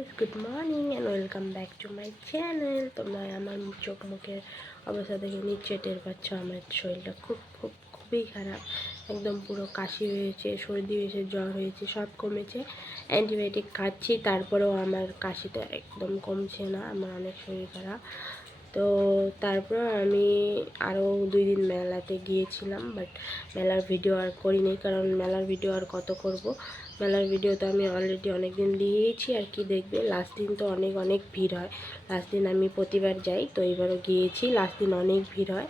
Guys, good morning and welcome back to my channel. তোমরা আমার চোখ মুখের অবস্থা দেখে নিশ্চয় টের পাচ্ছ। আমার শরীরটা খুবই খারাপ। একদম পুরো কাশি হয়েছে, সর্দি হয়েছে, জ্বর হয়েছে, সব কমেছে। অ্যান্টিবায়োটিক খাচ্ছি, তারপরেও আমার কাশিটা একদম কমছে না। আমার অনেক শরীর খারাপ। তো তারপর আমি আরও 2 দিন মেলাতে গিয়েছিলাম, বাট মেলার ভিডিও আর করিনি, কারণ মেলার ভিডিও আর কত করব। মেলার ভিডিও তো আমি অলরেডি অনেক দিন দিয়েইছি, আর কি দেখবে। লাস্ট দিন তো অনেক ভিড় হয়। লাস্ট দিন আমি প্রতিবার যাই, তো এবারও গিয়েছি। লাস্ট দিন অনেক ভিড় হয়,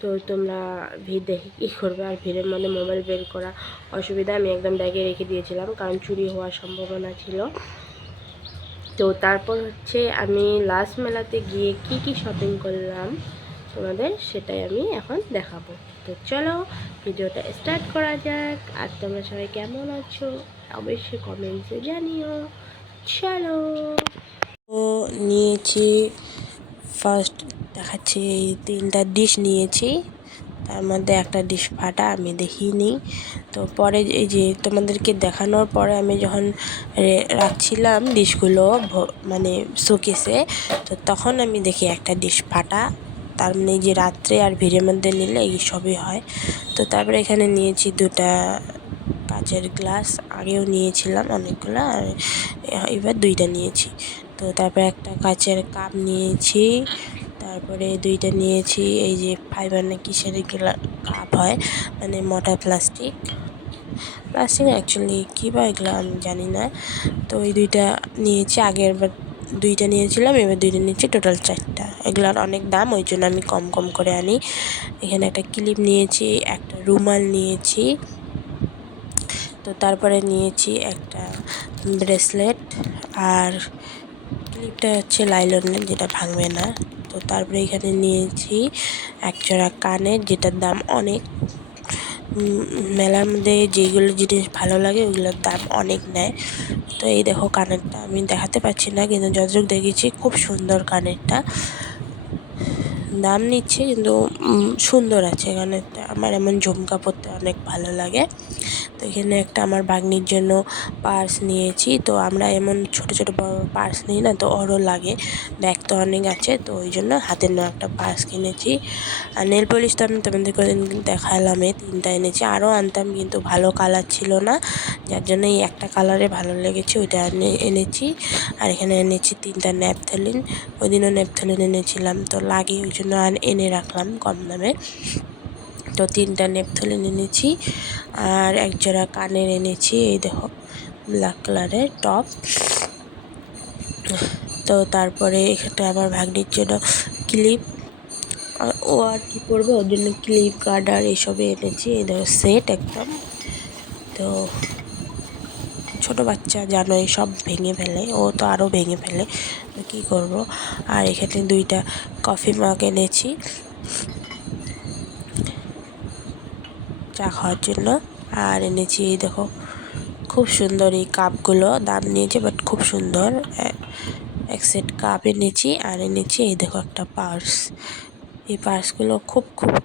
তো তোমরা ভিড় দেখে কী করবে। আর ভিড়ের মধ্যে মোবাইল বের করা অসুবিধা। আমি একদম ব্যাগে রেখে দিয়েছিলাম, কারণ চুরি হওয়ার সম্ভাবনা ছিল। তো তারপর হচ্ছে আমি লাস্ট মেলাতে গিয়ে কি শপিং করলাম তোমাদের সেটাই আমি এখন দেখাবো। তো চলো ভিডিওটা স্টার্ট করা যাক। আর তোমরা সবাই কেমন আছো অবশ্যই কমেন্টসে জানিও। চলো। তো নিয়েছি, ফার্স্ট দেখাচ্ছি, এই 3টা ডিশ নিয়েছি। তার মধ্যে একটা ডিশ ফাটা, আমি দেখিনি। তো পরে এই যে তোমাদেরকে দেখানোর পরে আমি যখন রাখছিলাম ডিশগুলো মানে শোকেসে, তো তখন আমি দেখি একটা ডিশ ফাটা। তার মানে এই যে রাত্রে আর ভিড়ের মধ্যে নিলে এই সবই হয়। তো তারপরে এখানে নিয়েছি 2টা কাচের গ্লাস। আগেও নিয়েছিলাম অনেকগুলো, আর এবার 2টা নিয়েছি। তো তারপরে একটা কাচের কাপ নিয়েছি। তারপরে 2টা নিয়েছি এই যে ফাইবার না কিসের কাপ হয়, মানে মোটা প্লাস্টিক অ্যাকচুয়ালি কী বা এগুলো আমি জানি না। তো ওই 2টা নিয়েছি। আগেরবার 2টা নিয়েছিলাম, এবার 2টা নিয়েছি, টোটাল 4টা। এগুলোর অনেক দাম, ওই জন্য আমি কম করে আনি। এখানে একটা ক্লিপ নিয়েছি, একটা রুমাল নিয়েছি। তো তারপরে নিয়েছি একটা ব্রেসলেট, আর ক্লিপটা হচ্ছে লাইলনের, যেটা ভাঙবে না। তো তারপরে এখানে নিয়েছি একজোড়া কানের, যেটার দাম অনেক। মেলার মধ্যে যেগুলো জিনিস ভালো লাগে ওগুলোর দাম অনেক নেয়। তো এই দেখো কানেরটা, আমি দেখাতে পারছি না, কিন্তু যতটুকু দেখেছি খুব সুন্দর কানেরটা। দাম নিচ্ছে কিন্তু সুন্দর আছে কানেরটা। আমার এমন ঝুমকা পরতে অনেক ভালো লাগে। তো এখানে একটা আমার ভাগ্নির জন্য পার্স নিয়েছি। তো আমরা এমন ছোট বড় পার্স নিই না, তো ওরও লাগে। ব্যাগ তো অনেক আছে, তো ওই জন্য হাতের নেওয়া একটা পার্স কিনেছি। আর নেল পলিশ তো আমি তোমাদেরকে দেখালামে 3টা এনেছি। আরও আনতাম, কিন্তু ভালো কালার ছিল না, যার জন্য এই একটা কালারে ভালো লেগেছে, ওইটা এনেছি। আর এখানে এনেছি 3টা ন্যাপথলিন। ওই দিনও ন্যাপথলিন এনেছিলাম, তো লাগে ওই জন্য আর এনে রাখলাম কম দামে। তো 3টা ন্যাপথলিন এনেছি, আর একজোড়া কানের এনেছি। এই দেখো ব্ল্যাক কালারের টপ। তো তারপরে এখানটা আমার ভাগ্নির জন্য ক্লিপ, ও আর কি পরবে, ওর জন্য ক্লিপ গার্ডার এসবে এনেছি। এই দেখো সেট একদম। তো ছোট বাচ্চা জানোই, সব ভেঙে ফেলে, ও তো আরও ভেঙে ফেলে, তো কী করবো। আর এখানে 2টা কফি মাগ এনেছি চা খাওয়ার জন্য। আর এনেছি এই দেখো খুব সুন্দর এই কাপগুলো, দাম নিয়েছে বাট খুব সুন্দর। এক সেট কাপ এনেছি, আর এনেছি এই দেখো একটা পার্স। এই পার্সগুলো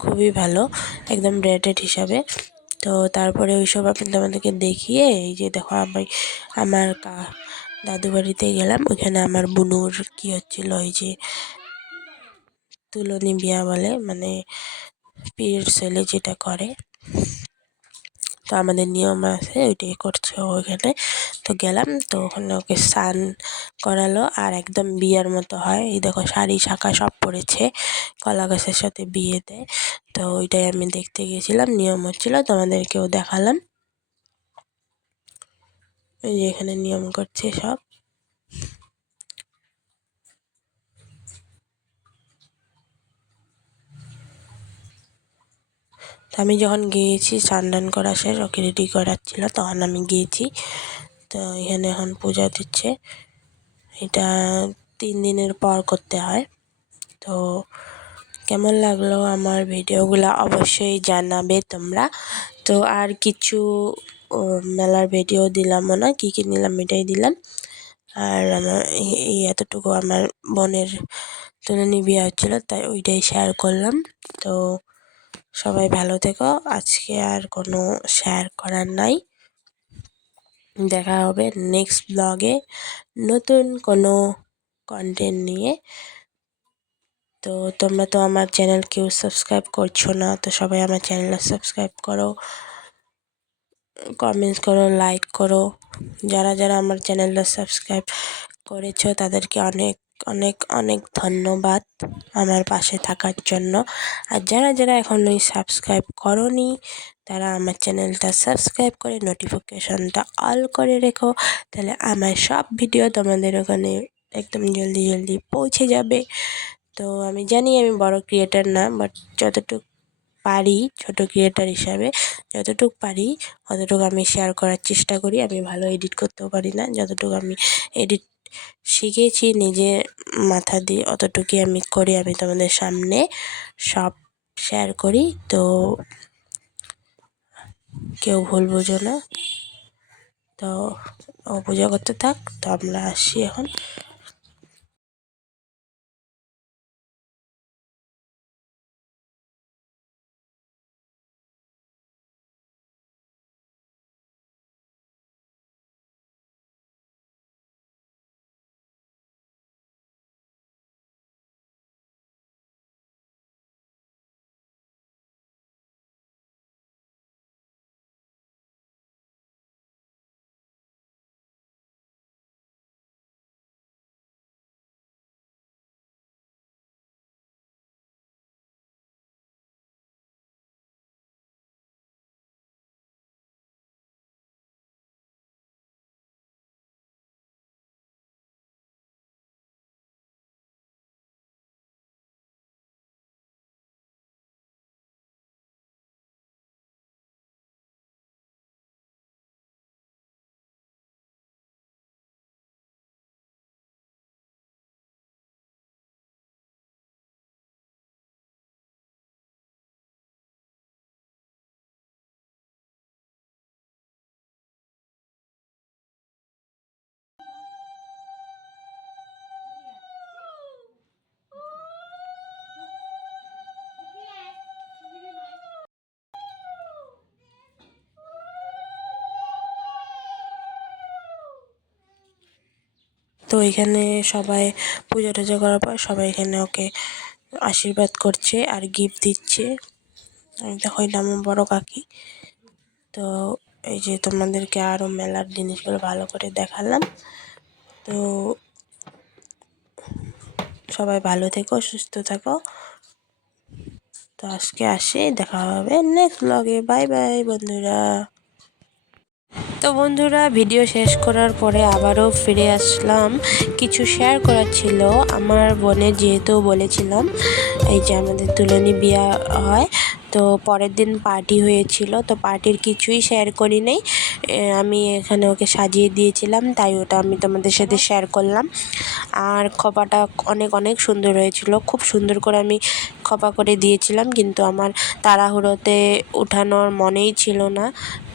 খুবই ভালো, একদম ব্র্যান্ডেড হিসাবে। তো তারপরে ওইসব আমি তোমাদেরকে দেখিয়ে, এই যে দেখো আমি আমার দাদু বাড়িতে গেলাম। ওইখানে আমার বুনুর কি হচ্ছিল, ওই যে তুলনি বিয়া বলে, মানে পিরিয়ডস হলে যেটা করে, তো আমাদের নিয়ম আছে, ওইটাই করছে ওইখানে। তো গেলাম, তো ওখানে ওকে স্নান করালো, আর একদম বিয়ের মতো হয়। এই দেখো শাড়ি শাঁখা সব পরেছে, কলা গাছের সাথে বিয়ে দেয়। তো ওইটাই আমি দেখতে গেছিলাম, নিয়ম হচ্ছিল, তোমাদেরকেও দেখালাম। এই যে এখানে নিয়ম করছে সব। তো আমি যখন গিয়েছি, স্নান করা শেষ, ওকে রেডি করাচ্ছিল, তখন আমি গিয়েছি। তো এখানে এখন পূজা দিচ্ছে। এটা 3 দিনের পর করতে হয়। তো কেমন লাগলো আমার ভিডিওগুলো অবশ্যই জানাবে তোমরা। তো আর কিছু মেলার ভিডিও দিলামও না, কী নিলাম এটাই দিলাম। আর আমার এই এতটুকু আমার বোনের তুলনি বিয়ে হচ্ছিল, তাই ওইটাই শেয়ার করলাম। তো সবাই ভালো থেকো। আজকে আর কোনো শেয়ার করার নাই। দেখা হবে নেক্সট ব্লগে নতুন কোনো কন্টেন্ট নিয়ে। তো তোমরা তো আমার চ্যানেল কেউ সাবস্ক্রাইব করছো না, তো সবাই আমার চ্যানেলটা সাবস্ক্রাইব করো, কমেন্টস করো, লাইক করো। যারা যারা আমার চ্যানেলটা সাবস্ক্রাইব করেছো তাদেরকে অনেক অনেক অনেক ধন্যবাদ আমার পাশে থাকার জন্য। আর যারা যারা এখনই সাবস্ক্রাইব করোনি তারা আমার চ্যানেলটা সাবস্ক্রাইব করে নোটিফিকেশনটা অল করে রেখো, তাহলে আমার সব ভিডিও তোমাদের ওখানে একদম জলদি জলদি পৌঁছে যাবে। তো আমি জানি আমি বড় ক্রিয়েটার না, বাট যতটুকু পারি ছোট ক্রিয়েটার হিসাবে যতটুকু পারি অতটুকু আমি শেয়ার করার চেষ্টা করি। আমি ভালো এডিট করতেও পারি না, যতটুকু আমি এডিট শিখেছি নিজে মাথা দিয়ে অতটুকুই আমি করি, আমি তোমাদের সামনে সব শেয়ার করি। তো কেউ ভুল বুঝো না, তো ও পূজা করতে থাক, তো আমরা আসি এখন। তো এখানে সবাই পূজা টুজা করার পর সবাই এখানে ওকে আশীর্বাদ করছে আর গিফট দিচ্ছে। আমি দেখো এটা আমার বড় কাকি। তো এই যে তোমাদেরকে আরও মেলার জিনিসগুলো ভালো করে দেখালাম। তো সবাই ভালো থেকো, সুস্থ থাকো। তো আজকে আসি, দেখা হবে নেক্সট ব্লগে। বাই বাই বন্ধুরা। তো বন্ধুরা ভিডিও শেষ করার পরে আবারও ফিরে আসলাম, কিছু শেয়ার করার ছিল। আমার বোনের যেহেতু বলেছিলাম এই যে আমাদের তুলনী বিয়া হয়, তো পরের দিন পার্টি হয়েছিল, তো পার্টির কিছুই শেয়ার করি নাই। আমি এখানে ওকে সাজিয়ে দিয়েছিলাম, তাই ওটা আমি তোমাদের সাথে শেয়ার করলাম। আর খোপাটা অনেক অনেক সুন্দর হয়েছিল, খুব সুন্দর করে আমি খোপা করে দিয়েছিলাম, কিন্তু আমার তাড়াহুড়োতে ওঠানোর মনেই ছিল না।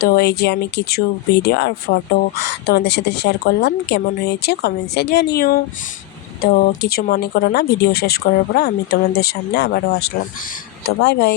তো এই যে আমি কিছু ভিডিও আর ফটো তোমাদের সাথে শেয়ার করলাম, কেমন হয়েছে কমেন্টসে জানিও। তো কিছু মনে করো না, ভিডিও শেষ করার পর আমি তোমাদের সামনে আবারও আসলাম। তো বাই বাই।